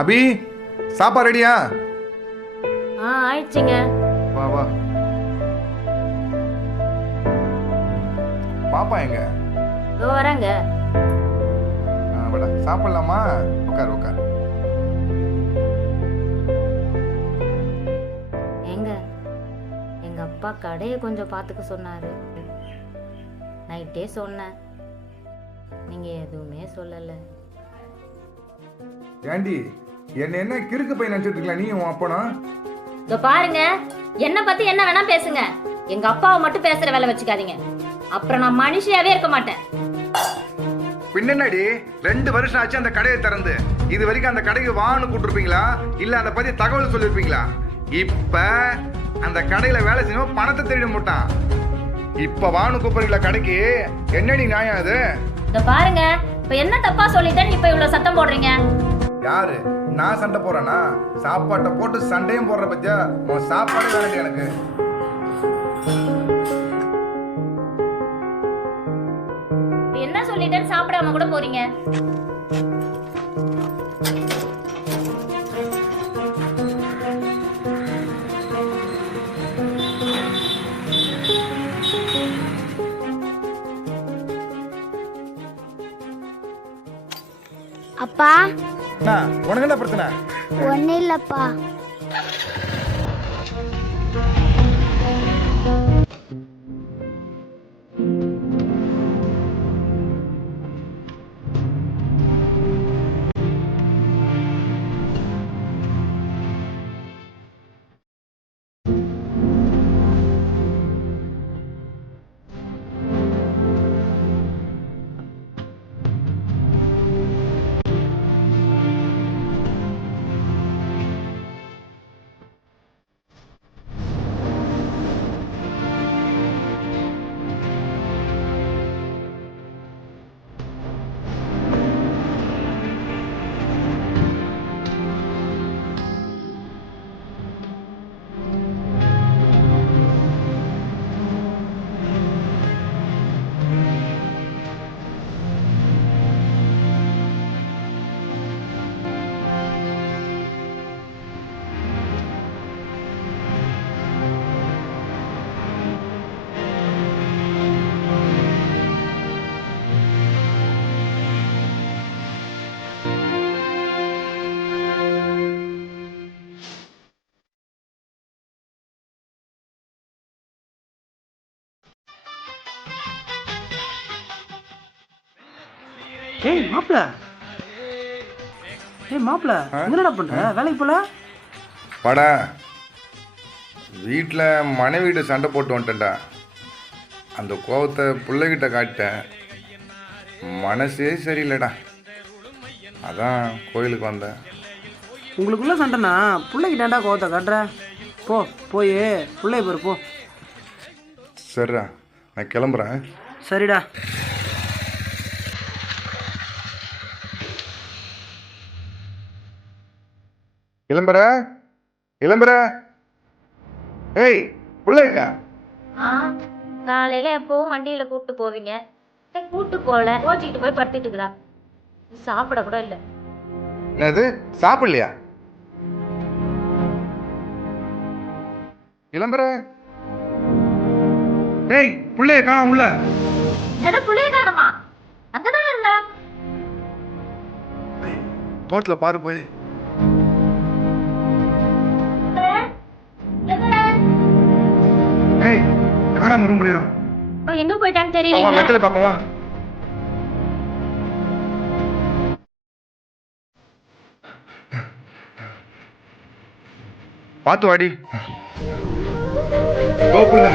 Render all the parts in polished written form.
அபி சாப்பாடு ரெடியா? ஆயிடுச்சுங்க. வா வா. பாப்பா எங்க? இதோ வரேங்க. வாடா சாப்பிடலாமா? உட்கார் உட்கார். எங்க எங்க அப்பா கடையை கொஞ்சம் பார்த்துக்க சொன்னாரு. நைட்டே சொன்னேன், நீங்க எதுவுமே சொல்லல. ஏண்டி என்ன கிறுக்கு பையன் நினைச்சிட்டு இருக்கலாம் நீ உன் அப்பனா? இதோ பாருங்க, என்ன பத்தி என்ன வேணா பேசுங்க, எங்க அப்பாவை மட்டும் பேசுற வேலை வச்சுக்காதீங்க, அப்புறம் நான் மனுஷியாவே இருக்க மாட்டேன். பின்னாடி 2 வருஷம் ஆச்சு அந்த கடையை திறந்து. இது வரைக்கும் அந்த கடைக்கு வான்னு கூட்டிருப்பீங்களா இல்ல அதை பத்தி தகவல் சொல்லிருப்பீங்களா? இப்ப அந்த கடையில வேலை செய்யணும், பணத்தை தேடி மாட்டான். இப்ப வான்னு கூப்பிடுறீங்களா கடைக்கு? என்னடி நியாயம் அது? இதோ பாருங்க, இப்ப என்ன தப்பா சொல்லிட்டேன்னு இப்ப இவ்வளவு சத்தம் போடுறீங்க? யாரு? நான் சண்டை போறேனா? சாப்பாட்டை போட்டு சண்டையும் போடுற பத்தியா? உன் சாப்பாடே வேணாம் எனக்கு. என்ன சொல்லிட்டேன்னு சாப்பிடாம கூட போறீங்க? அப்பா, உனக்கு என்ன பிரச்சனை? ஒன்னும் இல்லப்பா. ஏய் மாப்ள, என்னடா பண்ற? வேலைக்கு போல? படா வீட்டில் மனைவிட்ட சண்டை போட்டு வந்துட்டேன்டா. அந்த கோவத்தை பிள்ளைகிட்ட காட்டிட்டேன். மனசே சரியில்லைடா, அதான் கோயிலுக்கு வந்தேன். உங்களுக்குள்ள சண்டைனா பிள்ளைகிட்டாண்டா கோவத்தை காட்டுற? போய் பிள்ளைய பாரு போ. சரிடா, நான் கிளம்புறேன். சரிடா. இளம்புற. ஏய் பிள்ளைங்க, காலையில எப்பவும் வண்டியில கூட்டு போவீங்க, கூட்டு போல ஓட்டிட்டு போய் படுத்துட்டு இருக்கிறா. சாப்பிட கூட இல்ல. என்னது சாப்பிடலையா? இளம்புற. ஏய் பிள்ளைய காணோம் உள்ள. என்ன புள்ளைய காணுமா? அங்கதான் இல்ல. தோட்டத்துல பாரு போய். ஏய் காணாம வர முடியும். எங்க போயிட்டான்னு தெரியல. மெட்டல பாப்பவா? பாத்து வாடி. கோபுல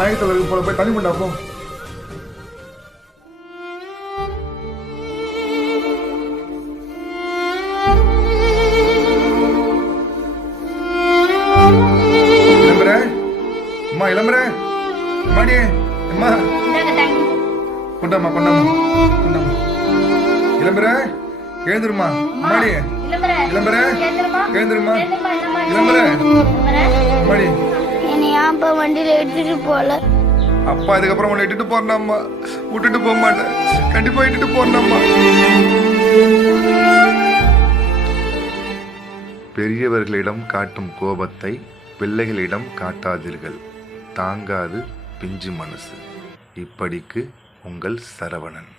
மயக்கத்தில் போல போய் தண்ணி பண்ணா போ. இளம்புற மாடி அம்மா கொண்டாமா இளம்புற எழுந்துருமா மாடி. இளம்புற எழுந்துருமா இளம்புற மாடி. என்னை ஏன் அப்பா வண்டியில எடுத்துட்டு போல. அப்பா இதுக்கப்புறம் உன்னை இட்டுட்டு போறேன்டாம்மா. விட்டுட்டு போக மாட்டேன். கண்டிப்பா இட்டுட்டு போறேன்டாம்மா. பெரியவர்களிடம் காட்டும் கோபத்தை பிள்ளைகளிடம் காட்டாதீர்கள். தாங்காது பிஞ்சு மனசு. இப்படிக்கு உங்கள் சரவணன்.